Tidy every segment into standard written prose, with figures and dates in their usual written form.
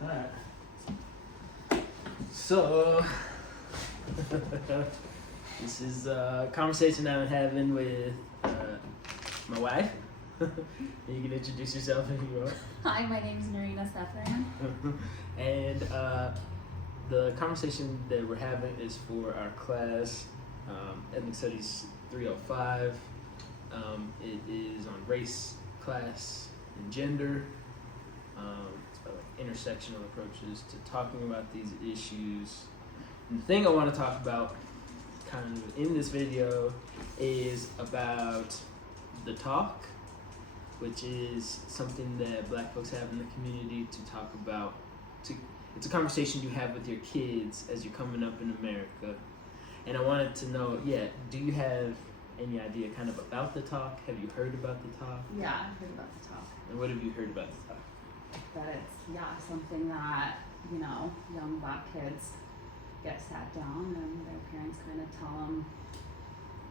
Alright. So, this is a conversation I'm having with my wife. You can introduce yourself if you want. Hi, my name's Narina Sefran. And the conversation that we're having is for our class, Ethnic Studies 305. It is on race, class, and gender. It's about like intersectional approaches to talking about these issues. And the thing I want to talk about kind of in this video is about the talk, which is something that Black folks have in the community to talk about. It's a conversation you have with your kids as you're coming up in America. And I wanted to know, do you have any idea kind of about the talk? Have you heard about the talk? Yeah, I've heard about the talk. And what have you heard about the talk? That it's, something that, young Black kids get sat down and their parents kind of tell them,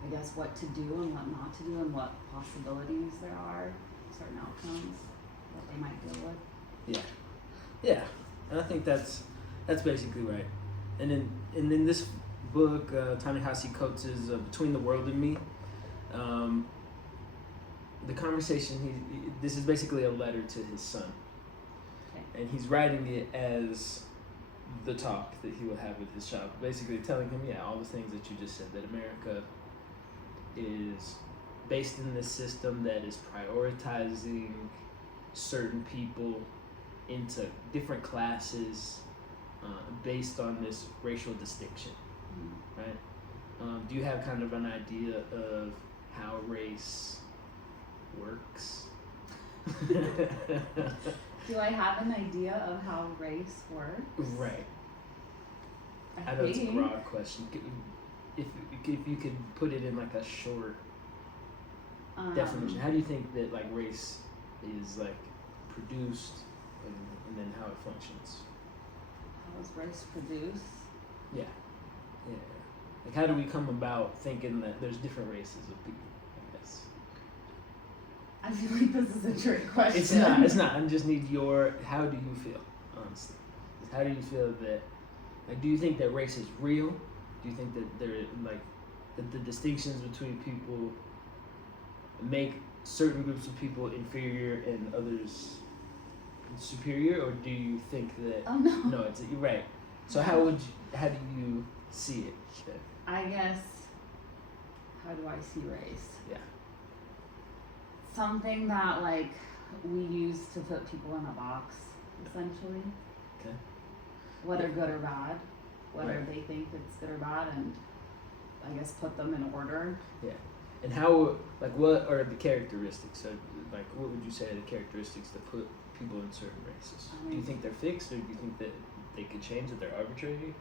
I guess, what to do and what not to do and what possibilities there are, certain outcomes that they might deal with. Yeah, and I think that's basically right. And in this book, Ta-Nehisi Coates' Between the World and Me, the conversation, this is basically a letter to his son. Okay. And he's writing it as the talk that he will have with his child, basically telling him, all the things that you just said, that America is based in this system that is prioritizing certain people into different classes based on this racial distinction, right? Do you have kind of an idea of how race works? Do I have an idea of how race works? Right. I know it's a broad question. If you could put it in like a short definition, how do you think that like race is like produced and then how it functions? How is race produced? Yeah. Like how do we come about thinking that there's different races of people? I guess. I feel like this is a trick question. It's not. I just need how do you feel, honestly? How do you feel that, like, do you think that race is real? Do you think that that the distinctions between people make certain groups of people inferior and others superior, or do you think that? Oh no. No, you're right. So how do you see it then? I guess, how do I see race? Yeah. Something that like we use to put people in a box, essentially. Okay. Whether good or bad, whether Right. they think it's good or bad, and I guess put them in order. Yeah. And how, like, what are the characteristics? So, like, what would you say are the characteristics that put people in certain races? Do you think they're fixed, or do you think that they could change, that they're arbitrary?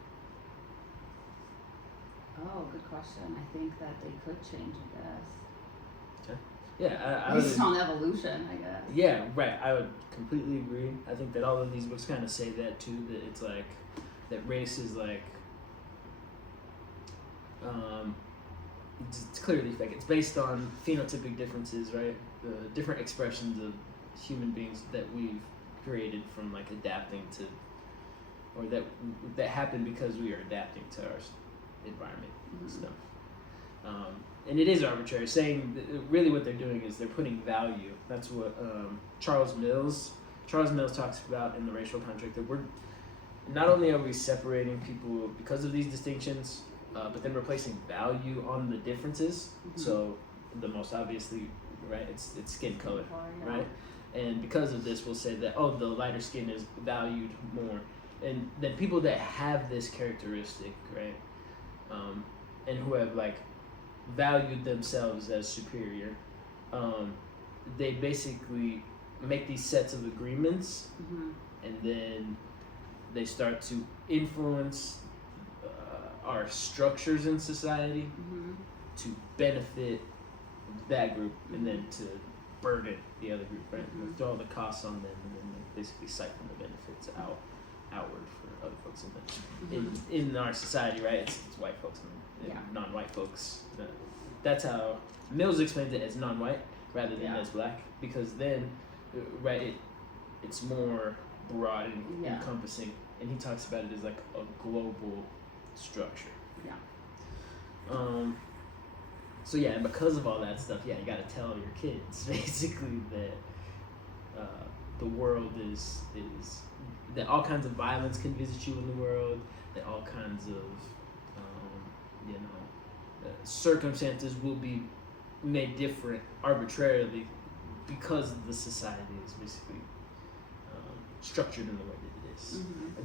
Oh, good question. I think that they could change, I guess. Okay. Yeah, based on evolution, I guess. Yeah, right. I would completely agree. I think that all of these books kind of say that too. That it's like that race is like it's clearly like it's based on phenotypic differences, right? The different expressions of human beings that we've created from like adapting to, or that happen because we are adapting to our environment and stuff. And it is arbitrary. Saying that really what they're doing is they're putting value. That's what Charles Mills talks about in The Racial Contract, that we're not only are we separating people because of these distinctions, but then we're placing value on the differences. Mm-hmm. So the most obviously, right, it's skin color, right? And because of this, we'll say that, the lighter skin is valued more. And then people that have this characteristic, right, and who have like valued themselves as superior, they basically make these sets of agreements, and then they start to influence our structures in society to benefit that group, and then to burden the other group, right? Throw all the costs on them, and then basically siphon the benefits outward for other folks in our society, right? It's white folks and non-white folks. That's how Mills explains it, as non-white rather than as black, because then, right, it's more broad and Yeah. encompassing, and he talks about it as like a global structure. Yeah. So yeah, and because of all that stuff, yeah, you got to tell your kids basically that the world is that all kinds of violence can visit you in the world, that all kinds of circumstances will be made different arbitrarily because the society is basically structured in the way that it is,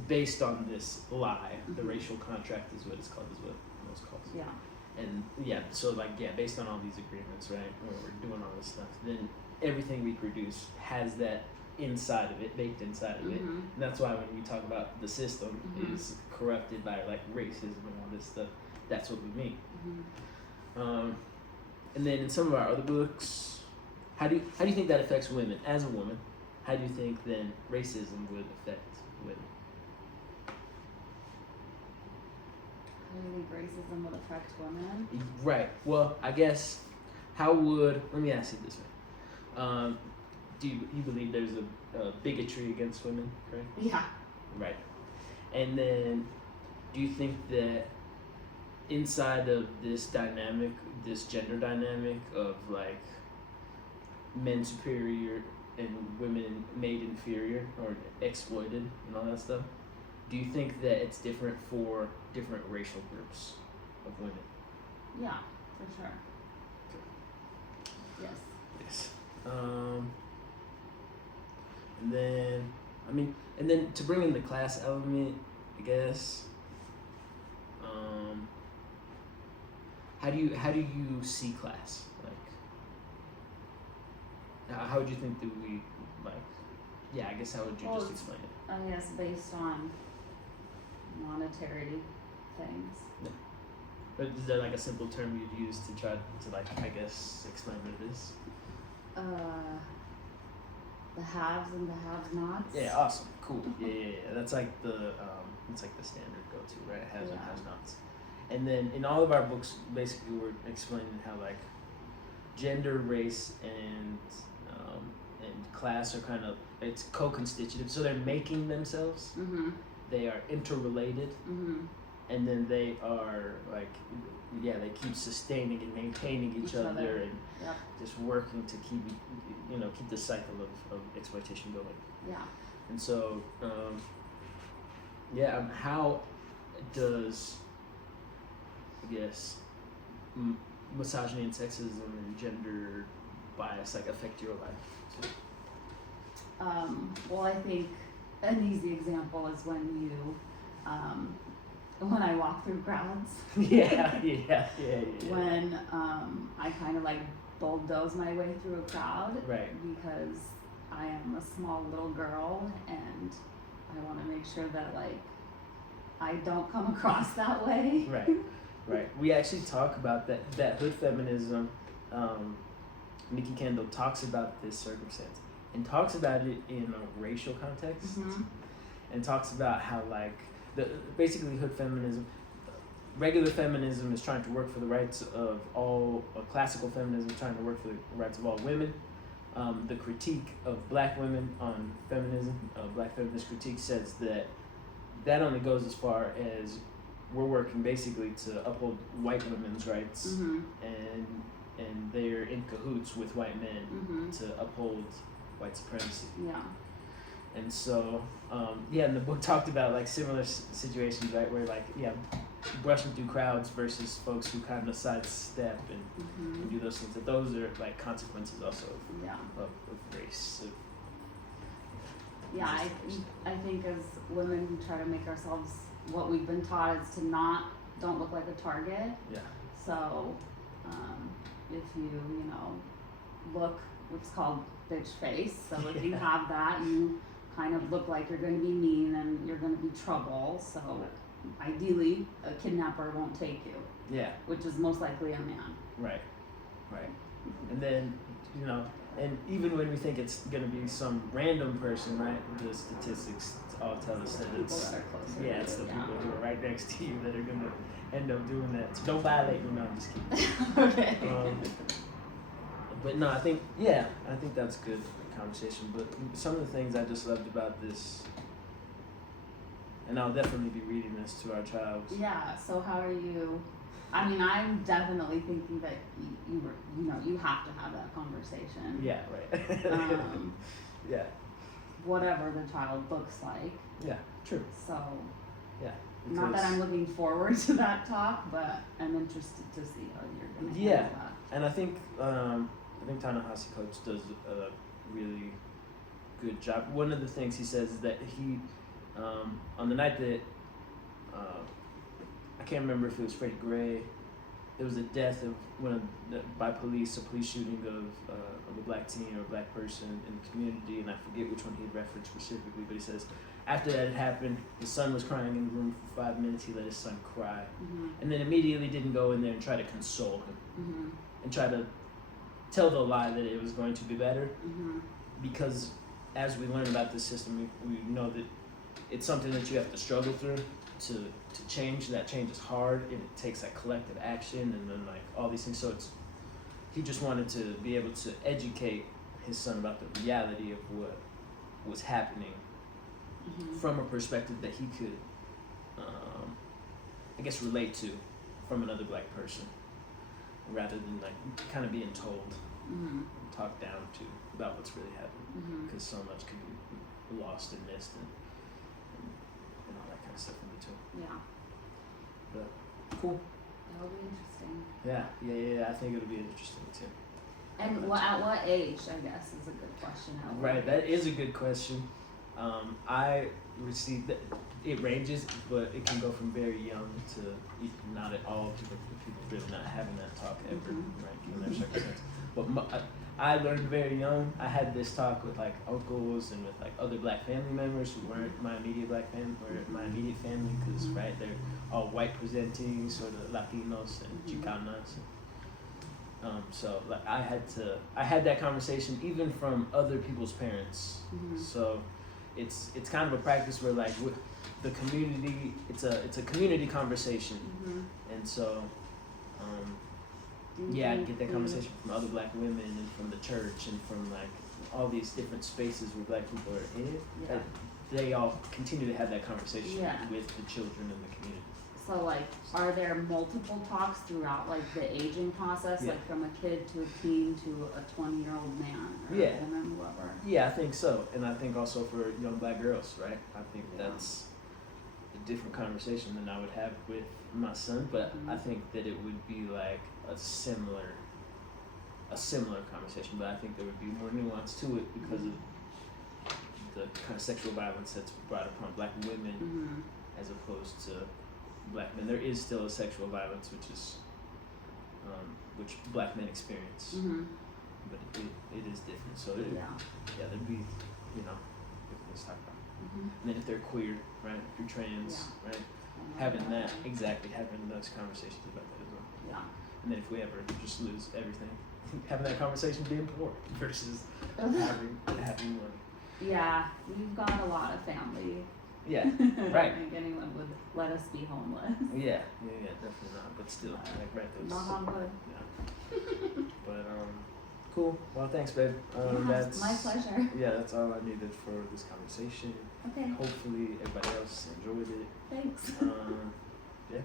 based on this lie. The racial contract is what it's called, is what most calls it. Yeah. And yeah, so like yeah, based on all these agreements, right, where we're doing all this stuff, then everything we produce has that inside of it, baked inside of it. And that's why when we talk about the system is corrupted by like racism and all this stuff, that's what we mean. And then in some of our other books, how do you think that affects women? As a woman, how do you think then racism would affect women? How do you think racism would affect women? Right. Well, I guess let me ask you this way. Do you believe there's a bigotry against women, correct? Yeah. Right. And then do you think that inside of this dynamic, this gender dynamic of like men superior and women made inferior or exploited and all that stuff, do you think that it's different for different racial groups of women? Yeah, for sure. Yes. Yes. And then to bring in the class element, I guess. How do you see class? Like, how would you think that we like? Yeah, I guess how would you just explain it? I guess based on monetary things. Yeah. But is there like a simple term you'd use to try to like, I guess, explain what it is? The haves and the have-nots. Yeah, awesome, cool. Yeah. That's like it's like the standard go-to, right? Haves and have-nots. And then in all of our books, basically, we're explaining how like gender, race, and class are kind of it's co-constitutive. So they're making themselves. They are interrelated, and then they are like they keep sustaining and maintaining each other and just working to keep the cycle of exploitation going. Yeah. And so how does I guess misogyny and sexism and gender bias like affect your life? Well, I think an easy example is when when I walk through crowds. Yeah. When I kind of like bulldoze my way through a crowd, right? Because I am a small little girl and I want to make sure that like I don't come across that way. Right. We actually talk about that hood feminism. Nikki Kendall talks about this circumstance and talks about it in a racial context, and talks about how like basically hood feminism, regular feminism is trying to work for the rights of all, classical feminism is trying to work for the rights of all women. The critique of black women on feminism, black feminist critique says that only goes as far as we're working basically to uphold white women's rights, and they're in cahoots with white men to uphold white supremacy. Yeah. And so, and the book talked about like similar situations, right, where like brushing through crowds versus folks who kind of sidestep and do those things. That those are like consequences also of race. I think as women we try to make ourselves what we've been taught is to don't look like a target. Yeah. So if you look what's called bitch face, so if you have that, you kind of look like you're going to be mean and you're going to be trouble. So ideally, a kidnapper won't take you. Yeah. Which is most likely a man. Right. And then and even when we think it's going to be some random person, right? The statistics all tell us that it's people that are closer. It's the people who are right next to you that are going to end up doing that. So don't violate me. No, I'm just kidding. Okay. But no, I think that's good. conversation. But some of the things I just loved about this, and I'll definitely be reading this to our child. Yeah. So how are you? I mean, I'm definitely thinking that you have to have that conversation. Yeah, right. Yeah. Whatever the child looks like. Yeah, true. So. Yeah. Not that I'm looking forward to that talk, but I'm interested to see how you're gonna handle that. And I think Ta-Nehisi Coates does a really good job. One of the things he says is that he, on the night that, I can't remember if it was Freddie Gray, there was a death of by police, a police shooting of a black teen or a black person in the community, and I forget which one he referenced specifically, but he says after that had happened, his son was crying in the room for 5 minutes. He let his son cry, and then immediately didn't go in there and try to console him and try to tell the lie that it was going to be better, because as we learn about this system, we know that it's something that you have to struggle through to change. That change is hard, and it takes that collective action, and then like all these things. So he just wanted to be able to educate his son about the reality of what was happening from a perspective that he could, I guess, relate to from another black person, rather than like kind of being told, talked down to about what's really happening, because so much could be lost and missed and all that kind of stuff in between. Yeah. But cool. That'll be interesting. Yeah. I think it'll be interesting too. And at what age, I guess, is a good question. Right, that is a good question. I received that. It ranges, but it can go from very young to not at all. People really not having that talk ever, right? In their circumstances. But I learned very young. I had this talk with like uncles and with like other black family members who weren't my immediate black family or my immediate family, because right, they're all white presenting, sort of Latinos and Chicanas. So like I had that conversation even from other people's parents. So it's kind of a practice where like with the community, it's a community conversation, and so I get that conversation from other black women and from the church and from like all these different spaces where black people are in. That they all continue to have that conversation with the children in the community. So like, are there multiple talks throughout like the aging process, like from a kid to a teen to a 20-year-old man or a woman, whoever? Yeah, I think so, and I think also for young black girls, right? I think that's a different conversation than I would have with my son, but I think that it would be like a similar conversation, but I think there would be more nuance to it because of the kind of sexual violence that's brought upon black women as opposed to black men. There is still a sexual violence which black men experience, but it is different. So there'd be different things to talk about. And then if they're queer, right? If you're trans, right? Having those conversations about that as well. Yeah. And then if we ever just lose everything, having that conversation being poor versus having money. Yeah, we've got a lot of family. Yeah, I right. don't think anyone would let us be homeless. Yeah, definitely not. But still, like, right, those. Not on wood. Yeah. But cool. Well, thanks, babe. That's my pleasure. Yeah, that's all I needed for this conversation. Okay. Hopefully, everybody else enjoyed it. Thanks. Yeah.